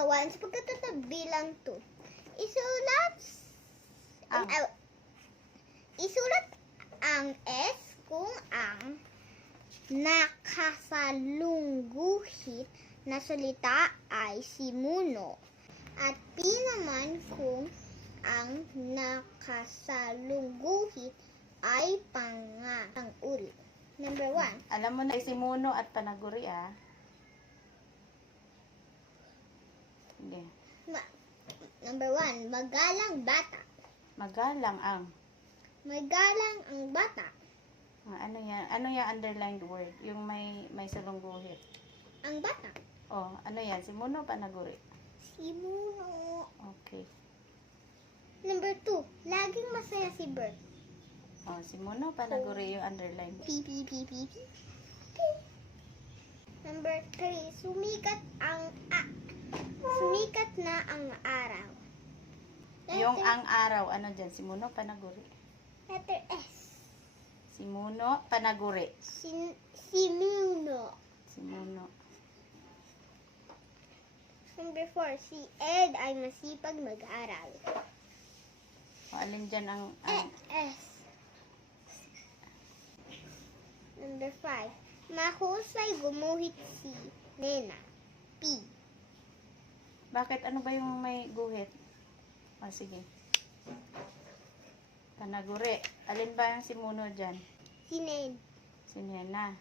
gawain sa pagkatata bilang 2. Isulat Ang. isulat ang S kung ang nakasalungguhit na salita ay simuno at P naman kung ang nakasalungguhit ay panguri. Number 1. Alam mo na simuno at panaguri, ah. Sige. Number 1. Magalang bata. Magalang ang. Magalang ang bata. Ano yan? Ano yung underlined word? Yung may salungguhit. Ang bata. Oh, ano yan? Simuno, panaguri. Simuno. Okay. Number 2. Laging masaya si Bert. Oh, simuno, panaguri yung underlined word. P. Number 3. Sumikat na ang araw. Yung ang araw, ano dyan? Simuno, panaguri. Letter S. Simuno, panaguri. Simuno. Simuno. Number 4. Si Ed ay masipag mag-aral. O, alin dyan ang S. Number 5. Mahusay gumuhit si Nena. P. bakit? Ano ba yung may guhit? O, sige. Panaguri. Alin ba yung simuno dyan? Si Ned. Si Nena.